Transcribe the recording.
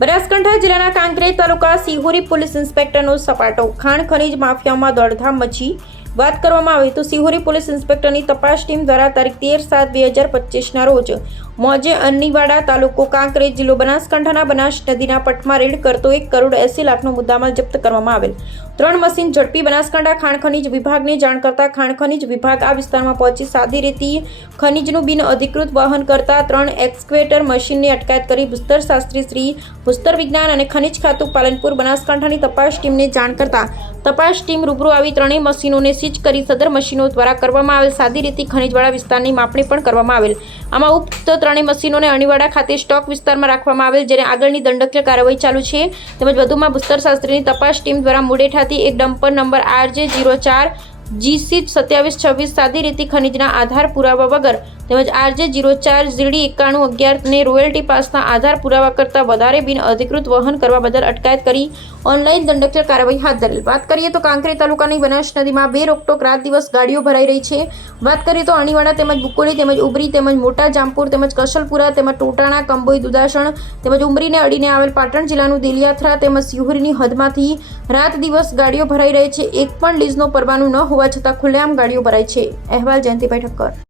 બનાસકાંઠા જિલ્લાના કાંકરેજ તાલુકા સિહોરી પોલીસ ઇન્સ્પેક્ટરનો સપાટો ખાણ ખનીજ માફિયામાં દોડધામ મચી વાત કરવામાં આવે તો સિહોરી પોલીસ ઇન્સ્પેક્ટરની તપાસ ટીમ દ્વારા તારીખ તેર સાત બે હજાર પચીસના રોજ મોજે અન્નીવાડા તાલુકો કાંકરેજ જિલ્લો બનાસકાંઠાના બનાસ નદીના પટમાં રેડ કરતો એક કરોડ એસી લાખનો મુદ્દામાલ જપ્ત કરવામાં આવેલ. ત્રણ મશીન ઝડપી બનાસકાંઠા ખાણ ખનીજ વિભાગને જાણ કરતા ખાણ ખનીજ વિભાગ આ વિસ્તારમાં પહોંચી સાદી રેતી ખનીજનું બિન અધિકૃત વહન કરતા ત્રણ એક્સક્વેટર મશીનની અટકાયત કરી ભૂસ્તર શાસ્ત્રી શ્રી, ભૂસ્તર વિજ્ઞાન અને ખનિજ ખાતું પાલનપુર બનાસકાંઠાની તપાસ ટીમને જાણ કરતા તપાસ ટીમ રૂબરૂ આવી ત્રણેય મશીનોને સીઝ કરી સદર મશીનો દ્વારા કરવામાં આવેલ સાદી રીતે ખનીજવાળા વિસ્તારની માપણી પણ કરવામાં આવેલ. આમાં ઉક્ત ત્રણેય મશીનોને અણીવાડા ખાતે સ્ટોક વિસ્તારમાં રાખવામાં આવેલ, જેને આગળની દંડકીય કાર્યવાહી ચાલુ છે. તેમજ વધુમાં ભૂસ્તર શાસ્ત્રીની તપાસ ટીમ દ્વારા મુડેઠાથી એક ડમ્પર નંબર આરજે જીરો ચાર, જીસી સત્યાવીસ છવ્વીસ સાદી રીતે ખનીજના આધાર પુરાવા વગર તેમજ આરજે જીરો ચાર ઝીડી એકાણું અગિયારને રોયલ્ટી પાસના આધાર પુરાવા કરતાં વધારે બિન અધિકૃત વહન કરવા બદલ અટકાયત કરી ઓનલાઈન દંડકીય કાર્યવાહી હાથ ધરેલ વાત કરીએ તો કાંકરે તાલુકાની બનાસ નદીમાં બે રોકટોક રાત દિવસ ગાડીઓ ભરાઈ રહી છે. વાત કરીએ તો અણીવાડા તેમજ બુકોલી તેમજ ઉબરી તેમજ મોટા જામપુર તેમજ કશલપુરા તેમજ ટોટાણા કંબોઈ દુદાસણ તેમજ ઉમરીને અડીને આવેલ પાટણ જિલ્લાનું દેલિયાથરા તેમજ સિહોરીની હદમાંથી રાત દિવસ ગાડીઓ ભરાઈ રહી છે. એક પણ લીઝનો પરવાનું ન હોવા છતાં ખુલ્લેઆમ ગાડીઓ ભરાય છે. અહેવાલ જયંતિભાઈ ઠક્કર.